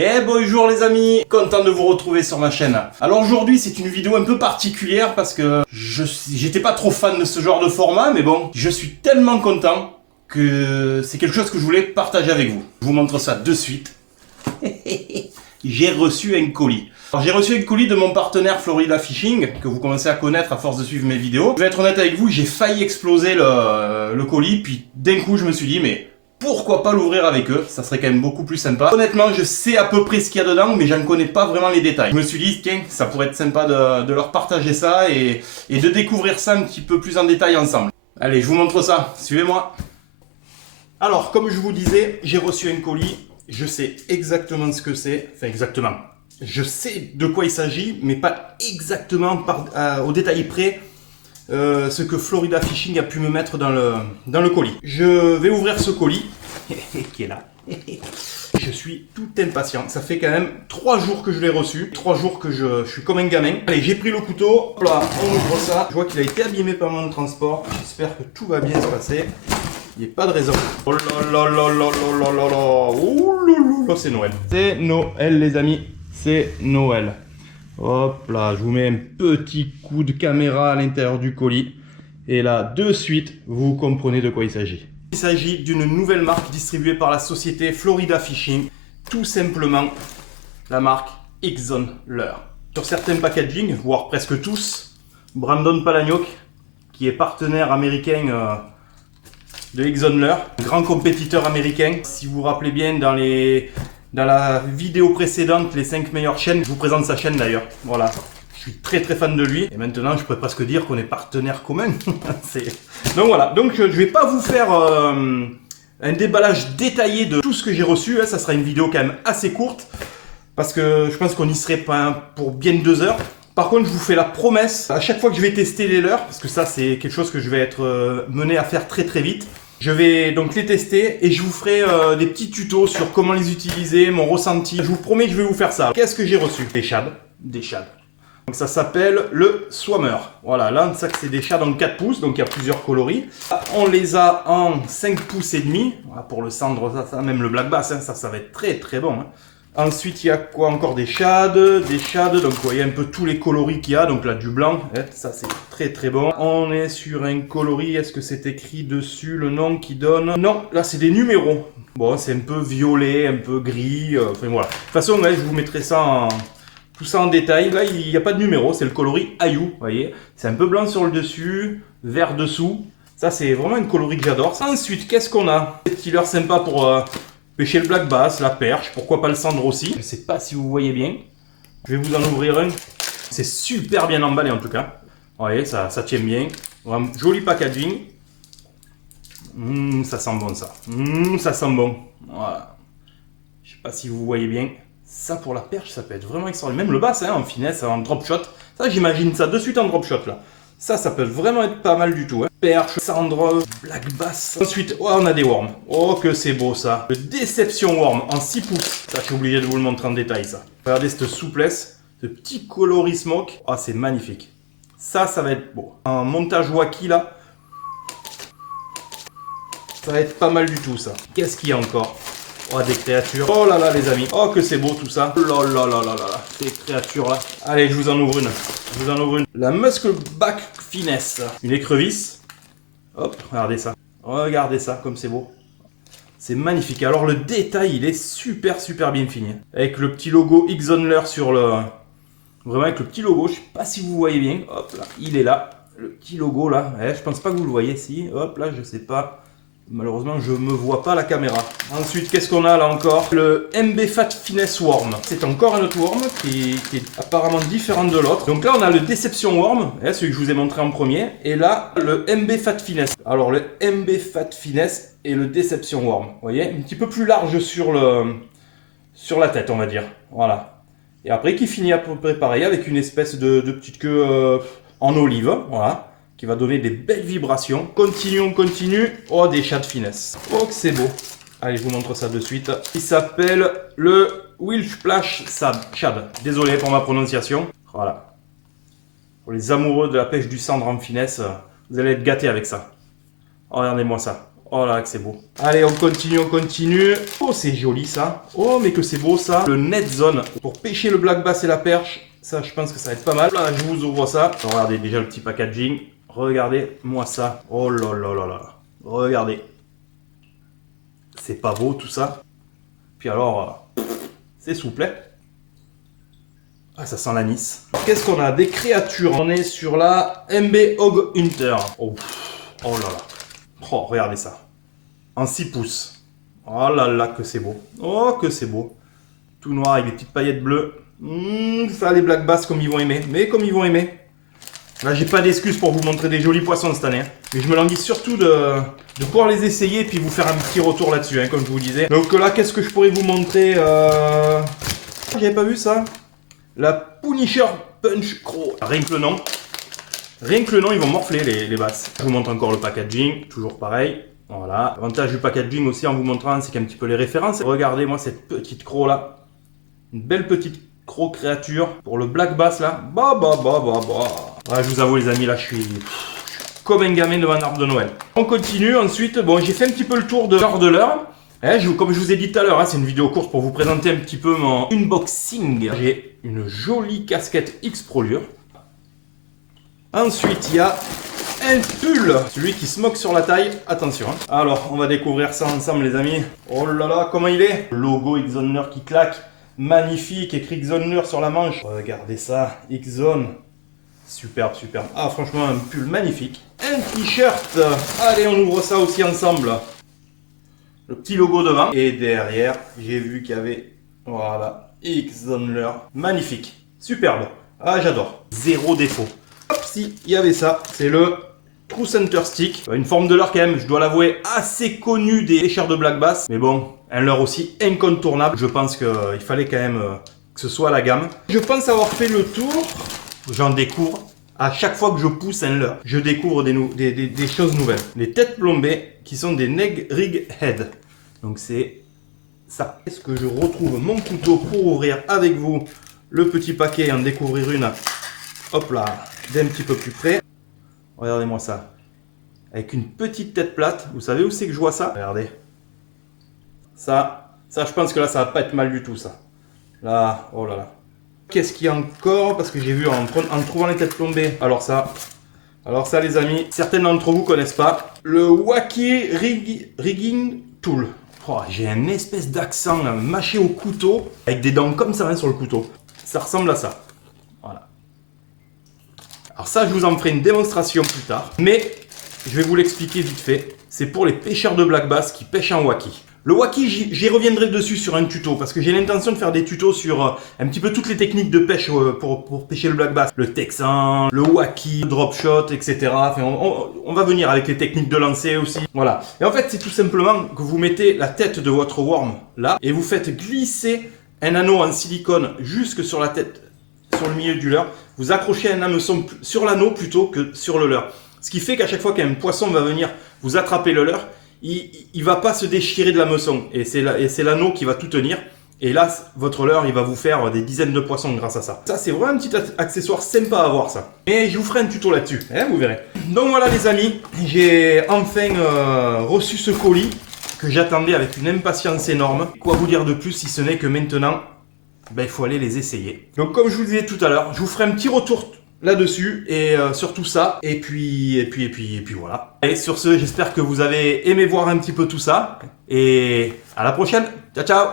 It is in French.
Et bonjour les amis, content de vous retrouver sur ma chaîne. Alors aujourd'hui c'est une vidéo un peu particulière parce que j'étais pas trop fan de ce genre de format, mais bon, je suis tellement content que c'est quelque chose que je voulais partager avec vous. Je vous montre ça de suite. J'ai reçu un colis. Alors j'ai reçu un colis de mon partenaire Florida Fishing, que vous commencez à connaître à force de suivre mes vidéos. Je vais être honnête avec vous, j'ai failli exploser le colis, puis d'un coup je me suis dit mais pourquoi pas l'ouvrir avec eux, ça serait quand même beaucoup plus sympa. Honnêtement, je sais à peu près ce qu'il y a dedans, mais j'en connais pas vraiment les détails. Je me suis dit, tiens, ça pourrait être sympa de leur partager ça et de découvrir ça un petit peu plus en détail ensemble. Allez, je vous montre ça, suivez-moi. Alors, comme je vous disais, j'ai reçu un colis, je sais exactement ce que c'est, enfin exactement. Je sais de quoi il s'agit, mais pas exactement au détail près. Ce que Florida Fishing a pu me mettre dans le colis. Je vais ouvrir ce colis, qui est là. Je suis tout impatient. Ça fait quand même 3 jours que je l'ai reçu. 3 jours que je suis comme un gamin. Allez, j'ai pris le couteau. Hop là, on ouvre ça. Je vois qu'il a été abîmé par mon transport. J'espère que tout va bien se passer. Il n'y a pas de raison. Oh là là là là là là là là. Oh là là là, c'est Noël. C'est Noël les amis. C'est Noël. Hop là, je vous mets un petit coup de caméra à l'intérieur du colis. Et là, de suite, vous comprenez de quoi il s'agit. Il s'agit d'une nouvelle marque distribuée par la société Florida Fishing. Tout simplement, la marque Exxon Lure. Sur certains packaging, voire presque tous, Brandon Palaniuk, qui est partenaire américain de Exxon Lure, grand compétiteur américain. Si vous vous rappelez bien, dans la vidéo précédente, les 5 meilleures chaînes, je vous présente sa chaîne d'ailleurs. Voilà, je suis très très fan de lui. Et maintenant, je pourrais presque dire qu'on est partenaires communs. Donc voilà, donc je ne vais pas vous faire un déballage détaillé de tout ce que j'ai reçu. Ça sera une vidéo quand même assez courte. Parce que je pense qu'on y serait pas pour bien 2 heures. Par contre, je vous fais la promesse, à chaque fois que je vais tester les leurres, parce que ça c'est quelque chose que je vais être mené à faire très très vite. Je vais donc les tester et je vous ferai des petits tutos sur comment les utiliser, mon ressenti. Je vous promets que je vais vous faire ça. Qu'est-ce que j'ai reçu? Des shads. Donc ça s'appelle le Swammer. Voilà, là ça c'est des shads en 4 pouces, donc il y a plusieurs coloris. On les a en 5 pouces et demi. Voilà, pour le cendre, ça, même le black bass, hein, ça va être très très bon. Hein. Ensuite, il y a quoi encore? Des shads, donc vous voyez un peu tous les coloris qu'il y a, donc là du blanc, ça c'est très très bon. On est sur un coloris, est-ce que c'est écrit dessus le nom qui donne? Non, là c'est des numéros. Bon, c'est un peu violet, un peu gris, enfin voilà. De toute façon, là, je vous mettrai ça tout ça en détail. Là, il n'y a pas de numéro, c'est le coloris Ayou, vous voyez. C'est un peu blanc sur le dessus, vert dessous. Ça, c'est vraiment un coloris que j'adore. Ensuite, qu'est-ce qu'on a? Des petits leurres sympas pour... pêcher le black bass, la perche, pourquoi pas le cendre aussi. Je ne sais pas si vous voyez bien. Je vais vous en ouvrir un. C'est super bien emballé en tout cas. Vous voyez, ça tient bien. Vraiment, joli packaging. Ça sent bon ça. Ça sent bon. Voilà. Je ne sais pas si vous voyez bien. Ça pour la perche, ça peut être vraiment extraordinaire. Même le bass, hein, en finesse, en drop shot. Ça, j'imagine ça de suite en drop shot là. Ça peut vraiment être pas mal du tout. Hein. Perche, cendre, black bass. Ensuite, oh, on a des worms. Oh, que c'est beau ça. Le Deception Worm en 6 pouces. Ça, je suis obligé de vous le montrer en détail ça. Regardez cette souplesse, ce petit coloris smoke. Oh, c'est magnifique. Ça va être beau. Un montage wacky là. Ça va être pas mal du tout ça. Qu'est-ce qu'il y a encore? Oh, des créatures. Oh là là, les amis. Oh, que c'est beau tout ça. Oh là là là là là là. Ces créatures là. Allez, je vous en ouvre une. La Muscleback Finesse. Une écrevisse. Hop, regardez ça. Regardez ça, comme c'est beau. C'est magnifique. Alors, le détail, il est super super bien fini. Avec le petit logo Exxon Lure sur le... Vraiment avec le petit logo. Je sais pas si vous voyez bien. Hop là, il est là. Le petit logo là. Je pense pas que vous le voyez. Si. Hop là, je sais pas. Malheureusement, je ne me vois pas la caméra. Ensuite, qu'est-ce qu'on a là encore? Le MB Fat Finesse Worm. C'est encore un autre worm qui est apparemment différent de l'autre. Donc là, on a le Deception Worm, celui que je vous ai montré en premier. Et là, le MB Fat Finesse. Alors, le MB Fat Finesse et le Deception Worm. Vous voyez? Un petit peu plus large sur la tête, on va dire. Voilà. Et après, qui finit à peu près pareil avec une espèce de petite queue en olive. Voilà. Qui va donner des belles vibrations. On continue. Oh, des shads finesse. Oh, que c'est beau. Allez, je vous montre ça de suite. Il s'appelle le Wildplash Shad. Désolé pour ma prononciation. Voilà. Pour les amoureux de la pêche du cendre en finesse, vous allez être gâtés avec ça. Oh, regardez-moi ça. Oh là, que c'est beau. Allez, on continue, on continue. Oh, c'est joli ça. Oh, mais que c'est beau ça. Le Net Zone pour pêcher le black bass et la perche. Ça, je pense que ça va être pas mal. Là, je vous ouvre ça. Regardez déjà le petit packaging. Regardez-moi ça. Oh là là là là. Regardez. C'est pas beau tout ça. Puis alors, c'est souple. Hein. Ah, ça sent l'anis. Qu'est-ce qu'on a? Des créatures. On est sur la MB Hog Hunter. Oh, oh là là. Oh, regardez ça. En 6 pouces. Oh là là, que c'est beau. Oh, que c'est beau. Tout noir avec des petites paillettes bleues. Ça, les black bass comme ils vont aimer. Mais comme ils vont aimer. Là, j'ai pas d'excuses pour vous montrer des jolis poissons cette année. Hein. Mais je me languis surtout de pouvoir les essayer et puis vous faire un petit retour là-dessus, hein, comme je vous disais. Donc là, qu'est-ce que je pourrais vous montrer J'avais pas vu ça. La Punisher Punch Crow. Rien que le nom. Rien que le nom, ils vont morfler les basses. Je vous montre encore le packaging, toujours pareil. Voilà. L'avantage du packaging aussi en vous montrant, c'est qu'il y a un petit peu les références. Regardez-moi cette petite croc là. Une belle petite croc créature pour le black bass là. Ouais, je vous avoue les amis, là je suis comme un gamin devant un arbre de Noël. On continue ensuite. Bon, j'ai fait un petit peu le tour de l'heure. Comme je vous ai dit tout à l'heure, hein, c'est une vidéo courte pour vous présenter un petit peu mon unboxing. J'ai une jolie casquette X Prolure. Ensuite, il y a un pull, celui qui se moque sur la taille. Attention. Hein. Alors, on va découvrir ça ensemble, les amis. Oh là là, comment il est? Logo X-Zone qui claque. Magnifique, écrit X-Zone sur la manche. Regardez ça, X-Zone. Superbe, superbe. Ah, franchement, un pull magnifique. Un t-shirt. Allez, on ouvre ça aussi ensemble. Le petit logo devant. Et derrière, j'ai vu qu'il y avait, voilà, X-Zone. Magnifique, superbe. Ah, j'adore. Zéro défaut. Hop, si, il y avait ça. C'est le True Center Stick. Une forme de leurre quand même, je dois l'avouer, assez connue des pêcheurs de black bass. Mais bon, un leurre aussi incontournable. Je pense qu'il fallait quand même que ce soit la gamme. Je pense avoir fait le tour. J'en découvre. À chaque fois que je pousse un leurre, je découvre des choses nouvelles. Les têtes plombées qui sont des Neg Rig Head. Donc c'est ça. Est-ce que je retrouve mon couteau pour ouvrir avec vous le petit paquet et en découvrir une? Hop là, d'un petit peu plus près. Regardez-moi ça. Avec une petite tête plate. Vous savez où c'est que je vois ça? Regardez. Ça, je pense que là, ça va pas être mal du tout, ça. Là, oh là là. Qu'est-ce qu'il y a encore? Parce que j'ai vu en trouvant les têtes plombées. Alors ça, les amis, certains d'entre vous connaissent pas. Le Wacky Rigging Tool. Oh, j'ai un espèce d'accent mâché au couteau. Avec des dents comme ça hein, sur le couteau. Ça ressemble à ça. Voilà. Alors ça, je vous en ferai une démonstration plus tard. Mais je vais vous l'expliquer vite fait. C'est pour les pêcheurs de black bass qui pêchent en wacky. Le wacky, j'y reviendrai dessus sur un tuto parce que j'ai l'intention de faire des tutos sur un petit peu toutes les techniques de pêche pour pêcher le black bass. Le texan, le wacky, le drop shot, etc. Enfin, on va venir avec les techniques de lancer aussi. Voilà. Et en fait, c'est tout simplement que vous mettez la tête de votre worm là et vous faites glisser un anneau en silicone jusque sur la tête, sur le milieu du leurre. Vous accrochez un hameçon sur l'anneau plutôt que sur le leurre. Ce qui fait qu'à chaque fois qu'un poisson va venir vous attraper le leurre, il va pas se déchirer de l'hameçon et c'est l'anneau qui va tout tenir et là votre leurre il va vous faire des dizaines de poissons grâce à ça. Ça c'est vraiment un petit accessoire sympa à avoir ça. Et je vous ferai un tuto là-dessus, hein, vous verrez. Donc voilà les amis, j'ai enfin reçu ce colis que j'attendais avec une impatience énorme. Quoi vous dire de plus si ce n'est que maintenant ben, il faut aller les essayer. Donc comme je vous le disais tout à l'heure, je vous ferai un petit retour là-dessus et sur tout ça et puis voilà. Et sur ce, j'espère que vous avez aimé voir un petit peu tout ça et à la prochaine. Ciao ciao.